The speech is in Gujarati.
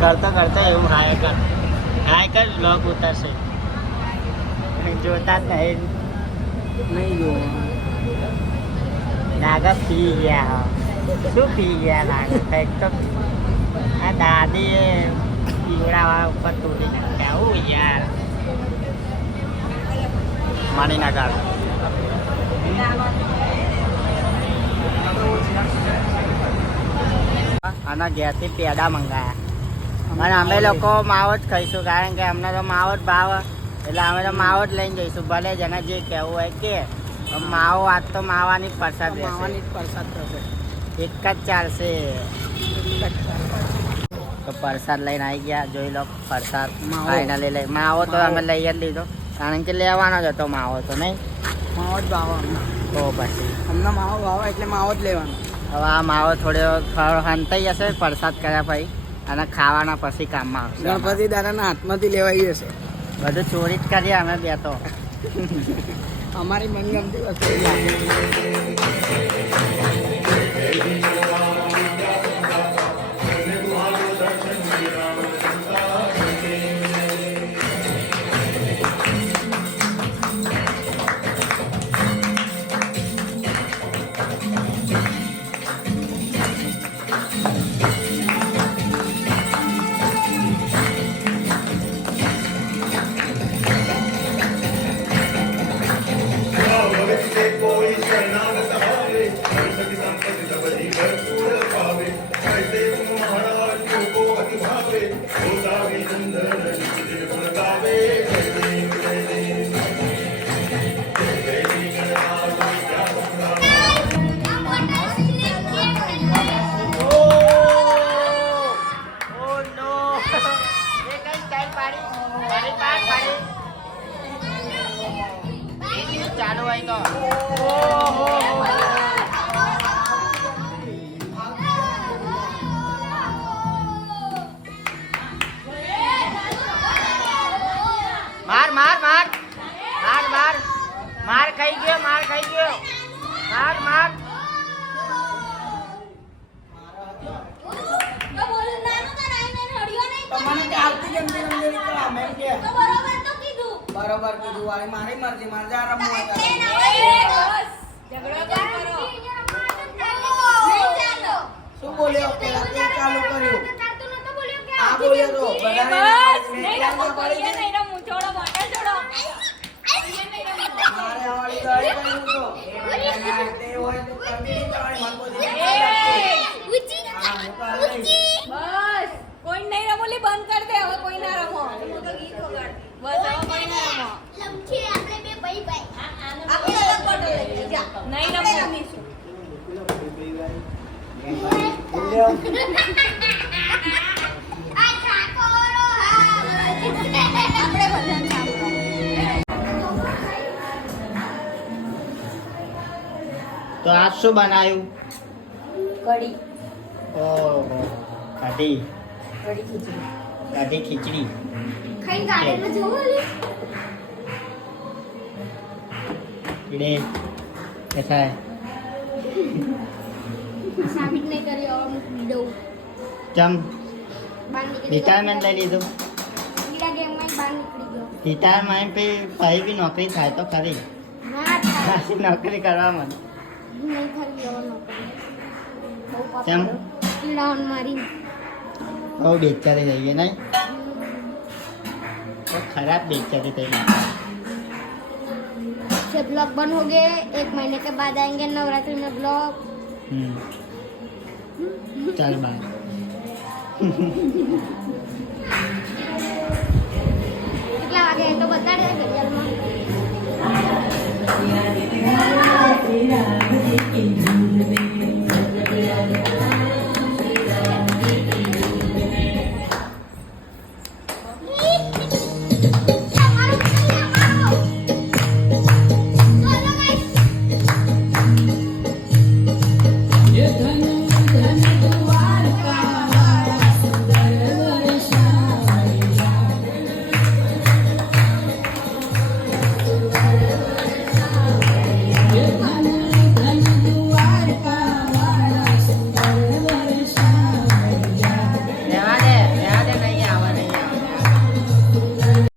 કરતો એવું હાય કર બ્લોગ ઉતરશે જોતા જ નહીં જોવા નાગા પી ગયા શું પી ગયા નાગા કંઈક તો આ દાદીએ પીવડાવાળા ઉપર તોડી નાખ્યા આવું યાર માની ના ગાળ આના ઘેરથી પેડા મંગાયા અને અમે લોકો માવો જ ખાઈશું કારણ કે અમને તો માવો જ ભાવ એટલે અમે તો માવો જ લઈને જઈશું ભલે જેને જે કહેવું હોય કે માવો આજ તો માવાની પ્રસાદ થશે એક જ ચાલશે તો પ્રસાદ લઈને આવી ગયા જોઈ લો પ્રસાદ ફાઇનલી લઈ માવો તો અમે લઈ જ લીધો કારણ કે લેવાનો જ હતો માવો તો નહીં માવો જ ભાવો તો પછી અમને માવો ભાવો એટલે માવો જ લેવાનો હવે આ માવો થોડો હંતાઈ જશે પ્રસાદ કર્યા પછી અને ખાવાના પછી કામમાં આવશે ગણપતિ દાદાના હાથમાંથી લેવાઈ જશે બધું ચોરી જ કરીએ અમે બે તો અમારી મનગમતી વસ્તુ ચાલુ હોય તો માર ખાઈ ગયો માર બરોબર કીધું વાળી મારી મરજી મારે જા રમવા શું બોલ્યો પેલા તે ચાલુ કર્યું આ બોલ્યો તો મારે વાળી ગાડી કર્યું તો તે હોય તો કમી વાળી મન બોલી બસ કોઈ નહીં રમોલી બંધ કર દે હવે કોઈ ના રમો ગીત વગાડ બસ હવે કોઈ ના રમો લમથી આપણે બે ભાઈ આપણે અલગ ફોટો લઈ જા નહીં રમીશું આ ઠાકોરો આપણે ભજન તો આજ શું બનાવ્યું કઢી ઓહો કઢી ખીચડી ખીચડી ખાઈ ગાર્ડનમાં જવું લે कीड़े कैसा है સાબિત નહીં કરી और દઉં ચમ બહાર નીકળી રિટાયરમેન્ટ લઈ લીધું ગીડા ગેમમાં બહાર નીકળી ગયો રિટાયરમેન્ટ पे ભાઈ બી નોકરી થાય તો ખરી ના થાય નોકરી કરવા મને નહીં થઈ ગયો નોકરી બહુ કેમ? કીડાઓને મારી બહુ બેચારી થઈ ગઈ નહીં तो खराब बेचारी થઈ गई से ब्लॉग बंद हो गए 1 महीने के बाद आएंगे नवरात्रि में ब्लॉग चल बाय કેટલા વાગે તો બતા દે ઘડિયાળમાં